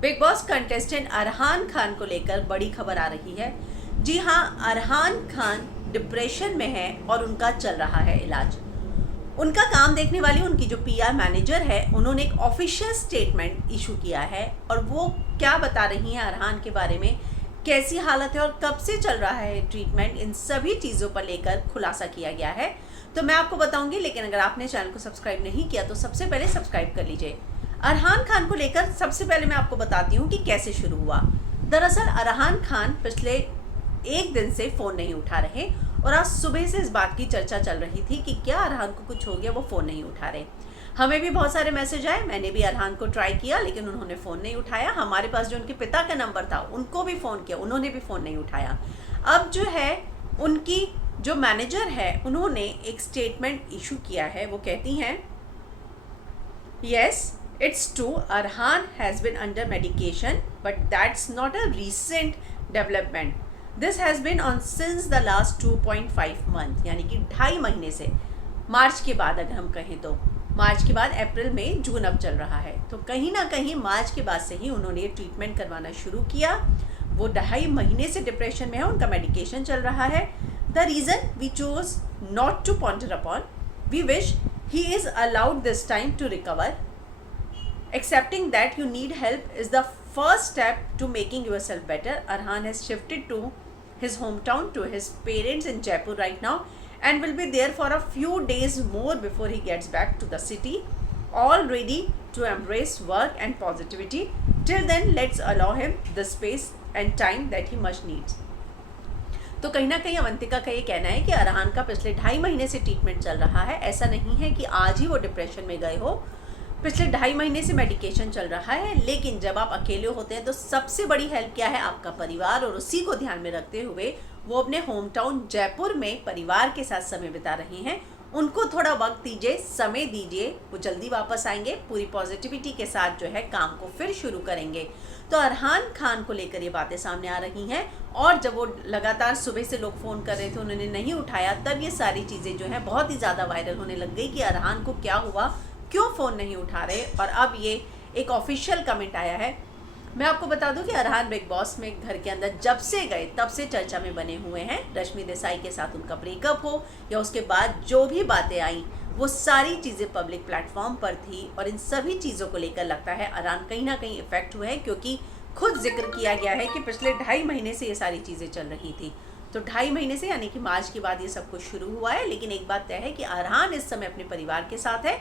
Big Boss contestant Arhaan Khan को लेकर बड़ी खबर आ रही है। जी हाँ, अरहान खान डिप्रेशन में है और उनका चल रहा है इलाज। उनका काम देखने वाली उनकी जो पीआर मैनेजर है, उन्होंने एक ऑफिशियल स्टेटमेंट इशू किया है और वो क्या बता रही हैं अरहान के बारे में, कैसी हालत है और कब से चल रहा है ट्रीटमेंट, इन सभी चीज़ों पर लेकर खुलासा किया गया है। तो मैं आपको बताऊंगी, लेकिन अगर आपने चैनल को सब्सक्राइब नहीं किया तो सबसे पहले सब्सक्राइब कर लीजिए। अरहान खान को लेकर सबसे पहले मैं आपको बताती हूँ कि कैसे शुरू हुआ। दरअसल अरहान खान पिछले एक दिन से फ़ोन नहीं उठा रहे और आज सुबह से इस बात की चर्चा चल रही थी कि क्या अरहान को कुछ हो गया, वो फ़ोन नहीं उठा रहे। हमें भी बहुत सारे मैसेज आए, मैंने भी अरहान को ट्राई किया लेकिन उन्होंने फ़ोन नहीं उठाया। हमारे पास जो उनके पिता का नंबर था उनको भी फ़ोन किया, उन्होंने भी फ़ोन नहीं उठाया। अब जो है उनकी जो मैनेजर है उन्होंने एक स्टेटमेंट इशू किया है। वो कहती हैं, yes it's true, Arhan has been under medication, but that's not a recent development. This has been on since the last 2.5 month, यानी कि 2.5 महीने से। मार्च के बाद अगर हम कहें तो मार्च के बाद अप्रैल में जून अब चल रहा है, तो कहीं ना कहीं मार्च के बाद से ही उन्होंने ये ट्रीटमेंट करवाना शुरू किया। वो 2.5 महीने से डिप्रेशन में है, उनका मेडिकेशन चल रहा है। The reason we chose not to ponder upon, we wish he is allowed this time to recover. Accepting that you need help is the first step to making yourself better. Arhan has shifted to his hometown to his parents in Jaipur right now and will be there for a few days more before he gets back to the city, all ready to embrace work and positivity. Till then, let's allow him the space and time that he much needs. तो कहीं ना कहीं अवंतिका का ये कहना है कि अरहान का पिछले 2.5 महीने से ट्रीटमेंट चल रहा है। ऐसा नहीं है कि आज ही वो डिप्रेशन में गए हो, पिछले 2.5 महीने से मेडिकेशन चल रहा है। लेकिन जब आप अकेले होते हैं तो सबसे बड़ी हेल्प क्या है, आपका परिवार, और उसी को ध्यान में रखते हुए वो अपने होम टाउन जयपुर में परिवार के साथ समय बिता रहे हैं। उनको थोड़ा वक्त दीजिए, समय दीजिए, वो जल्दी वापस आएंगे, पूरी पॉजिटिविटी के साथ जो है काम को फिर शुरू करेंगे। तो अरहान खान को लेकर ये बातें सामने आ रही हैं और जब वो लगातार सुबह से लोग फ़ोन कर रहे थे, उन्होंने नहीं उठाया, तब ये सारी चीज़ें जो है बहुत ही ज़्यादा वायरल होने लग गई कि अरहान को क्या हुआ, क्यों फ़ोन नहीं उठा रहे। और अब ये एक ऑफिशियल कमेंट आया है। मैं आपको बता दूं कि अरहान बिग बॉस में घर के अंदर जब से गए तब से चर्चा में बने हुए हैं। रश्मि देसाई के साथ उनका ब्रेकअप हो या उसके बाद जो भी बातें आई, वो सारी चीज़ें पब्लिक प्लेटफॉर्म पर थी और इन सभी चीज़ों को लेकर लगता है अरहान कहीं ना कहीं इफेक्ट हुए हैं, क्योंकि खुद जिक्र किया गया है कि पिछले 2.5 महीने से ये सारी चीज़ें चल रही थी। तो 2.5 महीने से यानी कि मार्च के बाद ये सब कुछ शुरू हुआ है। लेकिन एक बात तय है कि अरहान इस समय अपने परिवार के साथ है,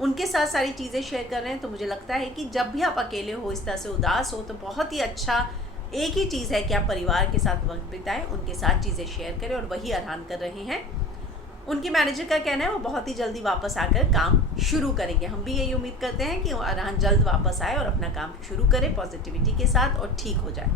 उनके साथ सारी चीज़ें शेयर कर रहे हैं। तो मुझे लगता है कि जब भी आप अकेले हो, इस तरह से उदास हो, तो बहुत ही अच्छा एक ही चीज़ है कि आप परिवार के साथ वक्त बिताएं, उनके साथ चीज़ें शेयर करें, और वही अरहान कर रहे हैं। उनकी मैनेजर का कहना है वो बहुत ही जल्दी वापस आकर काम शुरू करेंगे। हम भी यही उम्मीद करते हैं कि अरहान जल्द वापस आए और अपना काम शुरू करे पॉजिटिविटी के साथ और ठीक हो जाए।